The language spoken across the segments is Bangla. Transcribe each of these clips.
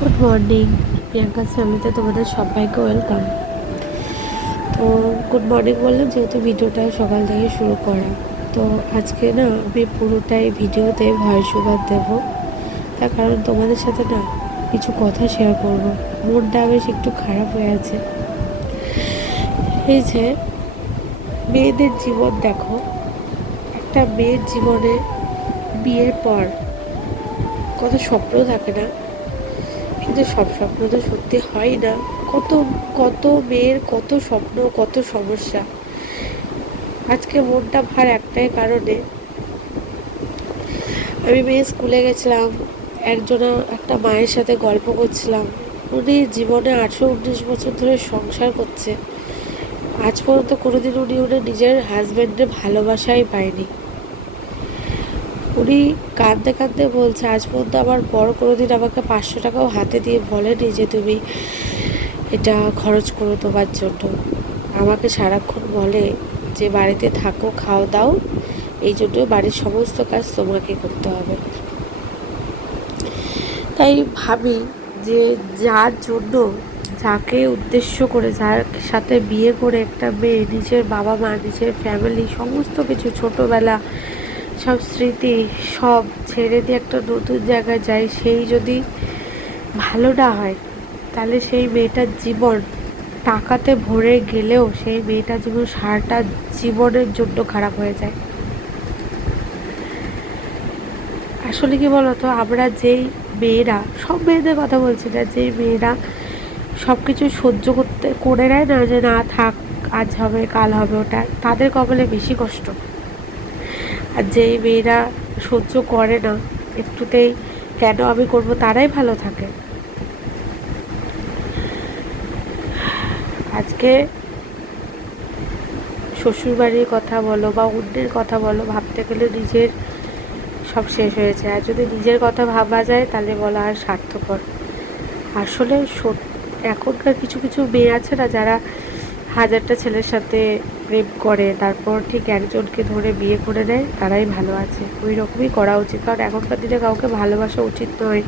গুড মর্নিং, প্রিয়াঙ্কাস ফ্যামিলিতে তোমাদের সবাইকে ওয়েলকাম। তো গুড মর্নিং বললাম যেহেতু ভিডিওটা সকাল থেকে শুরু করা। তো আজকে না আমি পুরোটাই ভিডিওতে ভয়েস ওভার দেবো, তার কারণ তোমাদের সাথে না কিছু কথা শেয়ার করব। মনটা বেশ একটু খারাপ হয়ে আছে। এই যে মেয়েদের জীবন দেখো, একটা মেয়ের জীবনে বিয়ের পর কত স্বপ্ন থাকে না, কিন্তু সব স্বপ্ন তো সত্যি হয় না। কত কত মেয়ের কত স্বপ্ন, কত সমস্যা। আজকে মনটা ভার একটাই কারণে, আমি মেয়ে স্কুলে গেছিলাম, একটা মায়ের সাথে গল্প করছিলাম। উনি জীবনে 18-19 বছর ধরে সংসার করছে, আজ পর্যন্ত কোনোদিন উনি নিজের হাজব্যান্ডের ভালোবাসাই পায়নি। উনি কাঁদতে কাঁদতে বলছে, আজ পর্যন্ত আমার বড় কোনোদিন আমাকে 500 টাকাও হাতে দিয়ে বলেনি যে তুমি এটা খরচ করো তোমার জন্য। আমাকে সারাক্ষণ বলে যে বাড়িতে থাকো, খাও দাও, এই জন্য বাড়ির সমস্ত কাজ তোমাকে করতে হবে। তাই ভাবি যে যার জন্য, যাকে উদ্দেশ্য করে, যার সাথে বিয়ে করে একটা মেয়ে নিজের বাবা মা, নিজের ফ্যামিলি, সমস্ত কিছু, ছোটোবেলা সব স্মৃতি সব ছেড়ে দিয়ে একটা নতুন জায়গায় যায়, সেই যদি ভালো না হয়, তাহলে সেই মেয়েটার জীবন টাকাতে ভরে গেলেও সেই মেয়েটার জীবন সারাটা জীবনের জন্য খারাপ হয়ে যায়। আসলে কি বলতো, আমরা যেই মেয়েরা, সব মেয়েদের কথা বলছি না, যেই মেয়েরা সব কিছু সহ্য করে নেয় না, যে না থাক, আজ হবে কাল হবে, ওটা তাদের কপালে বেশি কষ্ট। আর যেই মেয়েরা সহ্য করে না, একটুতেই কেন আমি করব, তারাই ভালো থাকে। আজকে শ্বশুরবাড়ির কথা বলো বা অন্যের কথা বলো, ভাবতে গেলে নিজের সব শেষ হয়েছে। আর যদি নিজের কথা ভাবা যায় তাহলে বলা আর স্বার্থপর। আসলে এখনকার কিছু কিছু মেয়ে আছে না, যারা 1000টা ছেলের সাথে প্রেম করে, তারপর ঠিক একজনকে ধরে বিয়ে করে নেয়, তারাই ভালো আছে। ওই রকমই করা উচিত, কারণ এখনকার দিনে কাউকে ভালোবাসা উচিত নয়।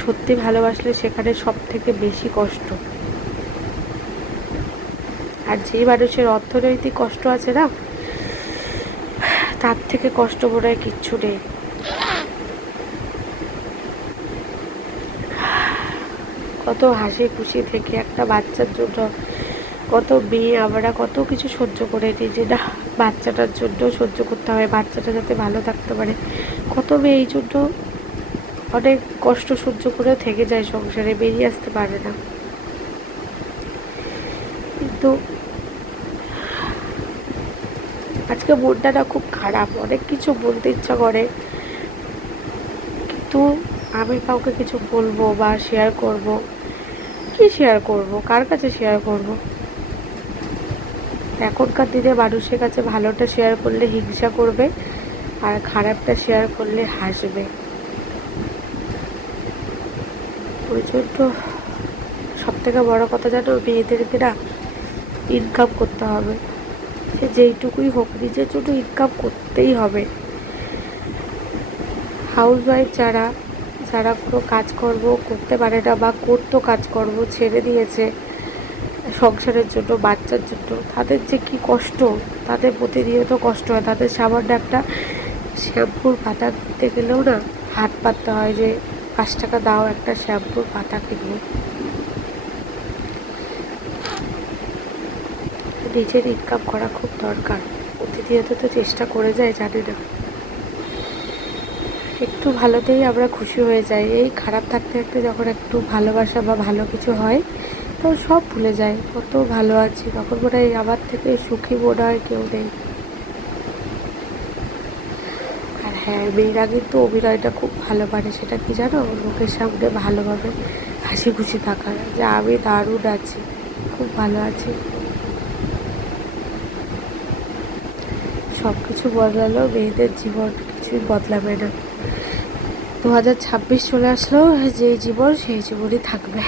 সত্যি ভালোবাসলে সেখানে সব থেকে বেশি কষ্ট। আর যে মানুষের অর্থনৈতিক কষ্ট আছে না, তার থেকে কষ্ট মনে হয় কিচ্ছু নেই। কত হাসি খুশি থেকে একটা বাচ্চার জন্য কত মেয়ে আমরা কত কিছু সহ্য করে নিই, যে না বাচ্চাটার জন্য সহ্য করতে হয়, বাচ্চাটা যাতে ভালো থাকতে পারে। কত মেয়ে এই জন্য অনেক কষ্ট সহ্য করে থেকে যায় সংসারে, বেরিয়ে আসতে পারে না। কিন্তু আজকে মনটা না খুব খারাপ, অনেক কিছু বলতে ইচ্ছা করে, কিন্তু আমি কাউকে কিছু বলবো বা শেয়ার করব, কি শেয়ার করব, কার কাছে শেয়ার করব? এখনকার দিনে মানুষের কাছে ভালোটা শেয়ার করলে হিংসা করবে, আর খারাপটা শেয়ার করলে হাসবে। ওই জন্য সব থেকে বড় কথা জানো, মেয়েদেরকে না ইনকাম করতে হবে। সে যেইটুকুই হোক, নিজের জন্য ইনকাম করতেই হবে। হাউসওয়াইফ যারা, যারা কোনো কাজকর্ম করতে পারে না বা করতো কাজকর্ম ছেড়ে দিয়েছে সংসারের জন্য, বাচ্চার জন্য, তাদের যে কি কষ্ট, তাদের প্রতিনিয়ত কষ্ট হয়। তাদের সামান্য একটা শ্যাম্পুর পাতা কিনতে গেলেও না হাত পাততে হয়, যে 5 টাকা দাও, একটা শ্যাম্পুর পাতা কিনবো। নিজের ইনকাম করা খুব দরকার, প্রতিনিয়ত তো চেষ্টা করে যায়, জানে না। একটু ভালোতেই আমরা খুশি হয়ে যাই, এই খারাপ থাকতে থাকতে যখন একটু ভালোবাসা বা ভালো কিছু হয়, তখন সব ভুলে যায়, কত ভালো আছি, তখন মনে হয় আমার থেকে সুখী মনে হয় কেউ নেই। আর হ্যাঁ, মেয়েরা কিন্তু অভিনয়টা খুব ভালো পারে, সেটা কি জানো, লোকের সামনে ভালোভাবে হাসি খুশি থাকার, যে আমি দারুণ আছি, খুব ভালো আছি। সব কিছু বদলালেও মেয়েদের জীবন কিছুই বদলাবে না। 2026 চলে আসলো, যে জীবন সেই জীবনই থাকবে।